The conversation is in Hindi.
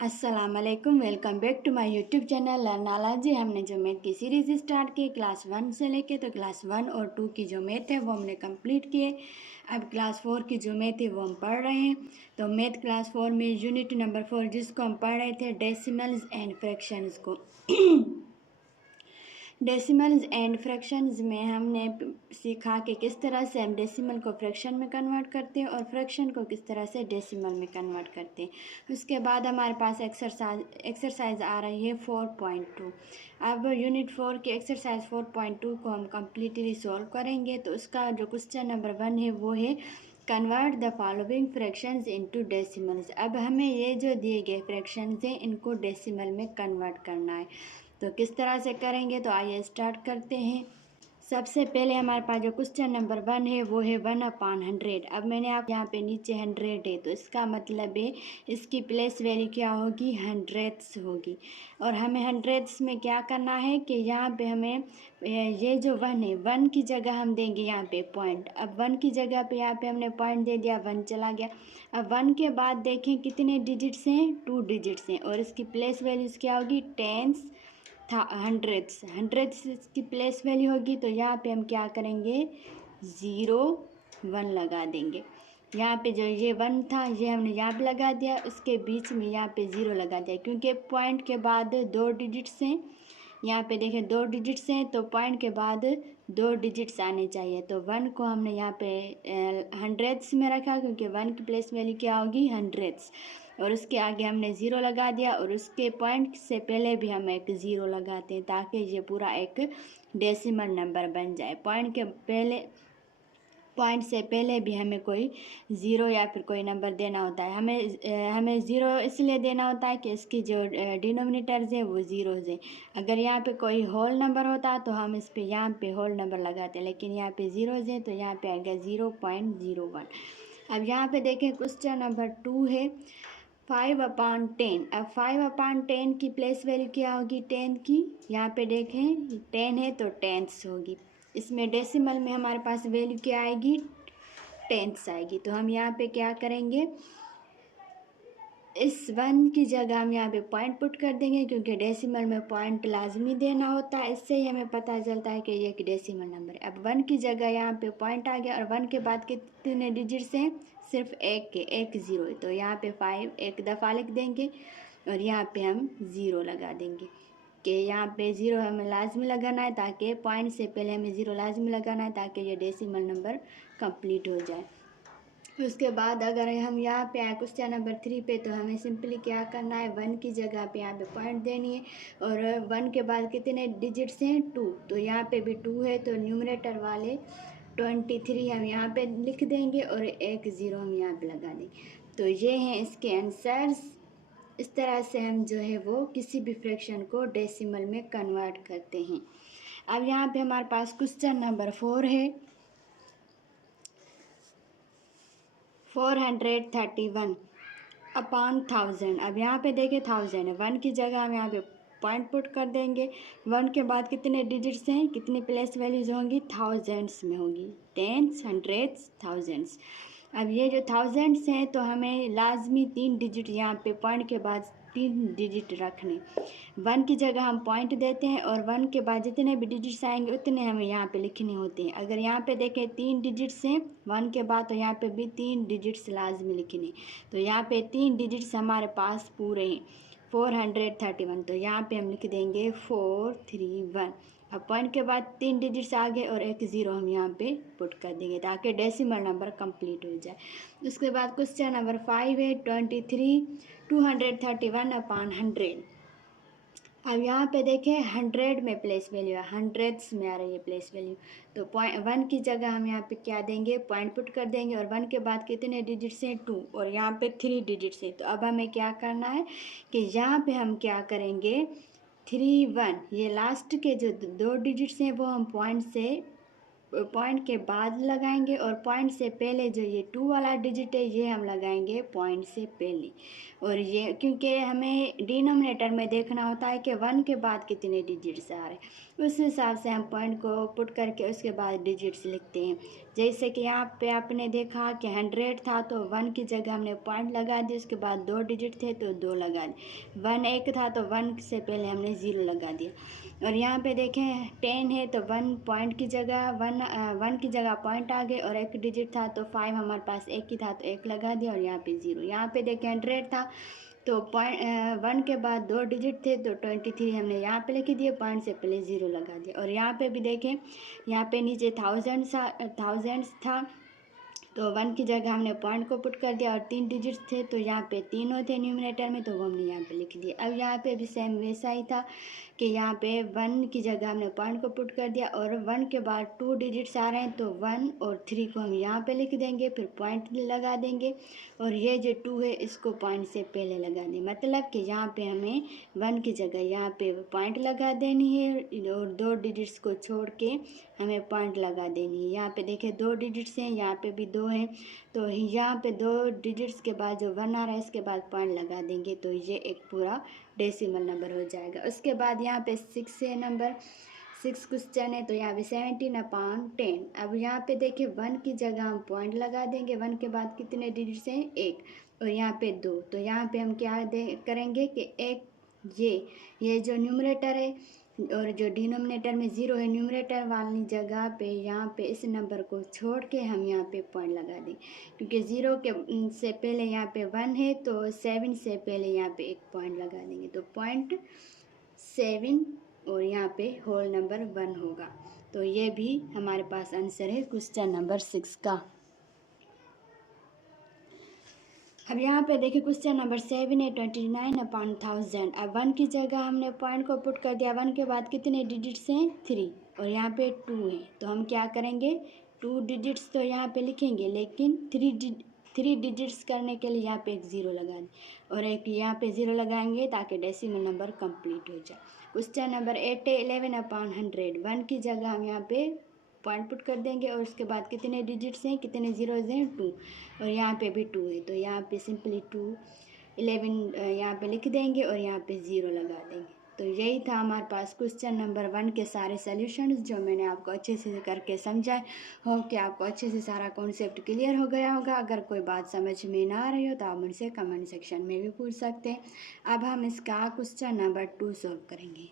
अस्सलाम वालेकुम, welcome back to my YouTube channel Learnology. हमने जो मैथ की सीरीज़ स्टार्ट की क्लास 1 से लेके, तो क्लास 1 और 2 की जो मैथ है वो हमने कंप्लीट किए। अब क्लास 4 की जो मैथ है वो हम पढ़ रहे हैं। तो मैथ क्लास 4 में यूनिट नंबर 4 जिसको हम पढ़ रहे थे डेसिमल्स एंड फ्रैक्शंस को। डेसिमल्स एंड फ्रैक्शंस में हमने सीखा कि किस तरह से हम डेसिमल को फ्रैक्शन में कन्वर्ट करते हैं और फ्रैक्शन को किस तरह से डेसिमल में कन्वर्ट करते हैं। उसके बाद हमारे पास एक्सरसाइज आ रही है 4.2। अब यूनिट 4 की एक्सरसाइज 4.2 को हम कम्प्लीटली सॉल्व करेंगे। तो उसका जो क्वेश्चन नंबर 1 है वो है convert the following fractions into decimals. अब हमें ये जो दिए गए फ्रैक्शंस हैं इनको डेसिमल में कन्वर्ट करना है। तो किस तरह से करेंगे, तो आइए स्टार्ट करते हैं। सबसे पहले हमारे पास जो क्वेश्चन नंबर 1 है वो है 1/100। अब मैंने आप यहाँ पे नीचे 100 है, तो इसका मतलब है इसकी प्लेस वैल्यू क्या होगी, हंड्रेड्स होगी। और हमें हंड्रेड्स में क्या करना है कि यहाँ पे हमें ये जो 1 है, 1 की जगह हम देंगे यहाँ पे पॉइंट। अब 1 की जगह पे यहाँ पे हमने पॉइंट दे दिया, 1 चला गया। अब 1 के बाद देखें कितने डिजिट्स हैं, 2 डिजिट्स हैं, और इसकी प्लेस वैल्यूज़ क्या होगी, टेंस हंड्रेड्स की प्लेस वैल्यू होगी। तो यहाँ पे हम क्या करेंगे, 0 1 लगा देंगे। यहाँ पे जो ये 1 था ये हमने यहाँ पे लगा दिया, उसके बीच में यहाँ पे 0 लगा दिया, क्योंकि पॉइंट के बाद 2 डिजिट्स हैं। यहाँ पे देखें 2 डिजिट्स हैं, तो पॉइंट के बाद 2 डिजिट्स आने चाहिए। तो 1 को हमने यहाँ पे हंड्रेड्स में रखा, क्योंकि 1 की प्लेस वैल्यू क्या होगी, हंड्रेड्स। और उसके आगे हमने 0 लगा दिया, और उसके पॉइंट से पहले भी हम एक 0 लगाते हैं ताकि ये पूरा एक डेसिमल नंबर बन जाए। पॉइंट से पहले भी हमें कोई 0 या फिर कोई नंबर देना होता है। हमें 0 इसलिए देना होता है कि इसकी जो डिनोमिनेटर्स हैं वो 0 हैं। अगर यहाँ पे कोई होल नंबर होता तो हम इस पे यहाँ पे होल नंबर लगाते, लेकिन यहाँ पे 0 हैं तो यहाँ पे आएगा 0.01। अब यहाँ पे देखें क्वेश्चन नंबर 2 है 5/10। अब 5/10 की प्लेस वैल्यू क्या होगी, 10 की। यहाँ पे देखें 10 है तो टेंथ्स होगी। इसमें डेसिमल में हमारे पास वैल्यू क्या आएगी, टेंथ्स आएगी। तो हम यहाँ पे क्या करेंगे, इस 1 की जगह हम यहाँ पे पॉइंट पुट कर देंगे, क्योंकि डेसिमल में पॉइंट लाजमी देना होता है। इससे ही हमें पता चलता है कि ये एक डेसिमल नंबर है। अब 1 की जगह यहाँ पे पॉइंट आ गया, और 1 के बाद कितने डिजिट्स हैं, सिर्फ एक के, एक 0 है। तो यहाँ पे 5 एक दफ़ा लिख देंगे, और यहाँ पे हम 0 लगा देंगे कि यहाँ पे 0 हमें लाजमी लगाना है, ताकि पॉइंट से पहले हमें 0 लाजमी लगाना है ताकि ये डेसिमल नंबर कंप्लीट हो जाए। उसके बाद अगर हम यहाँ पे आए क्वेश्चन नंबर 3 पे, तो हमें सिंपली क्या करना है, 1 की जगह पे यहाँ पे पॉइंट देनी है, और 1 के बाद कितने डिजिट्स हैं, 2। तो यहाँ पे भी 2 है, तो न्यूमरेटर वाले 23 हम यहाँ पे लिख देंगे, और एक 0 हम यहाँ पे लगा देंगे। तो ये हैं इसके आंसर्स। इस तरह से हम जो है वो किसी भी फ्रैक्शन को डेसिमल में कन्वर्ट करते हैं। अब यहाँ पे हमारे पास क्वेश्चन नंबर 4 है 431/1000। अब यहाँ पे देखिए 1000 है, 1 की जगह हम यहाँ पे पॉइंट पुट कर देंगे। 1 के बाद कितने डिजिट्स हैं, कितनी प्लेस वैल्यूज होंगी, थाउजेंड्स में होंगी, टेंस, हंड्रेड्स, थाउजेंड्स। अब ये जो थाउजेंड्स हैं तो हमें लाजमी 3 डिजिट यहाँ पे पॉइंट के बाद 3 डिजिट रखने। 1 की जगह हम पॉइंट देते हैं, और 1 के बाद जितने भी डिजिट्स आएंगे उतने हमें यहाँ पे लिखने होते हैं। अगर यहाँ पे देखें 3 डिजिट्स हैं 1 के बाद, तो यहाँ पे भी 3 डिजिट्स लाजमी लिखने। तो यहाँ पे 3 डिजिट्स हमारे पास पूरे हैं 431। तो यहाँ पे हम लिख देंगे 431। अब पॉइंट के बाद 3 डिजिट्स आ गए, और एक 0 हम यहाँ पे पुट कर देंगे ताकि डेसिमल नंबर कंप्लीट हो जाए। उसके बाद क्वेश्चन नंबर 5 है 231/100। अब यहाँ पे देखें 100 में प्लेस वैल्यू है, हंड्रेड्स में आ रही है प्लेस वैल्यू। तो 1 की जगह हम यहाँ पे क्या देंगे, पॉइंट पुट कर देंगे, और 1 के बाद कितने डिजिट्स हैं, 2, और यहाँ पे 3 डिजिट्स हैं। तो अब हमें क्या करना है कि यहाँ पे हम क्या करेंगे, 31 ये लास्ट के जो 2 डिजिट्स हैं वो हम पॉइंट के बाद लगाएंगे, और पॉइंट से पहले जो ये 2 वाला डिजिट है ये हम लगाएंगे पॉइंट से पहले। और ये क्योंकि हमें डिनोमिनेटर में देखना होता है कि 1 के बाद कितने डिजिट्स आ रहे हैं। उस हिसाब से हम पॉइंट को पुट करके उसके बाद डिजिट्स लिखते हैं। जैसे कि यहाँ पे आपने देखा कि 100 था तो 1 की जगह हमने पॉइंट लगा दी, उसके बाद 2 डिजिट थे तो 2 लगा दिए। 1 1 था तो 1 से पहले हमने 0 लगा दिया। और यहाँ पे देखें 10 है तो 1 पॉइंट की जगह 1 की जगह पॉइंट आ गए, और 1 डिजिट था तो 5 हमारे पास 1 ही था तो 1 लगा दिया, और यहाँ पे 0। यहाँ पे देखें 100 था तो पॉइंट 1 के बाद 2 डिजिट थे तो 23 हमने यहाँ पे लिख दिए, पॉइंट से पहले 0 लगा दिया। और यहाँ पे भी देखें, यहाँ पे नीचे थाउजेंड्स था तो 1 की जगह हमने पॉइंट को पुट कर दिया, और 3 डिजिट्स थे तो यहाँ पे तीनों थे न्यूमरेटर में तो वो हमने यहाँ पे लिख दिए। अब यहाँ पे भी सेम वैसा ही था कि यहाँ पे 1 की जगह हमने पॉइंट को पुट कर दिया, और 1 के बाद 2 डिजिट्स आ रहे हैं तो 1 और 3 को हम यहाँ पे लिख देंगे, फिर पॉइंट लगा देंगे, और ये जो 2 है इसको पॉइंट से पहले लगा दें। मतलब कि यहाँ पे हमें 1 की जगह यहाँ पे पॉइंट लगा देनी है, और 2 डिजिट्स को छोड़ के हमें पॉइंट लगा देनी है। यहाँ पे देखिए 2 डिजिट्स हैं, यहाँ पे भी 2 हैं, तो यहाँ पे 2 डिजिट्स के बाद जो 1 आ रहा है इसके बाद पॉइंट लगा देंगे, तो ये एक पूरा डेसिमल नंबर हो जाएगा। उसके बाद यहाँ पे 6 है नंबर, 6 क्वेश्चन है तो यहाँ पे 17/10। अब यहाँ पे देखिए 1 की जगह हम पॉइंट लगा देंगे, 1 के बाद कितने डिजिट्स हैं 1, और यहाँ पे 2, तो यहाँ पे हम क्या करेंगे कि एक ये जो न्यूमरेटर है और जो डिनोमिनेटर में 0 है, न्यूमरेटर वाली जगह पे यहाँ पे इस नंबर को छोड़ के हम यहाँ पे पॉइंट लगा दें, क्योंकि 0 के से पहले यहाँ पे 1 है तो 7 से पहले यहाँ पे एक पॉइंट लगा देंगे, तो 0.7 और यहाँ पे होल नंबर 1 होगा। तो ये भी हमारे पास आंसर है क्वेश्चन नंबर 6 का। अब यहाँ पे देखिए क्वेश्चन नंबर 7 है 29/1000। अब 1 की जगह हमने पॉइंट को पुट कर दिया, 1 के बाद कितने डिजिट्स हैं 3, और यहाँ पे 2 है, तो हम क्या करेंगे 2 डिजिट्स तो यहाँ पे लिखेंगे, लेकिन 3 डिजिट्स करने के लिए यहाँ पे एक 0 लगा दें, और एक यहाँ पे 0 लगाएंगे ताकि डेसिमल नंबर कंप्लीट हो जाए। क्वेश्चन नंबर 8 है 11/100। 1 की जगह हम यहाँ पे पॉइंट पुट कर देंगे, और उसके बाद कितने डिजिट्स हैं, कितने ज़ीरोज़ हैं 2, और यहाँ पे भी 2 है, तो यहाँ पे सिंपली 11 यहाँ पे लिख देंगे और यहाँ पे 0 लगा देंगे। तो यही था हमारे पास क्वेश्चन नंबर 1 के सारे सॉल्यूशंस जो मैंने आपको अच्छे से करके समझाए। हो कि आपको अच्छे से सारा कॉन्सेप्ट क्लियर हो गया होगा। अगर कोई बात समझ में ना आ रही हो तो आप मुझसे कमेंट सेक्शन में भी पूछ सकते हैं। अब हम इसका क्वेश्चन नंबर 2 सॉल्व करेंगे।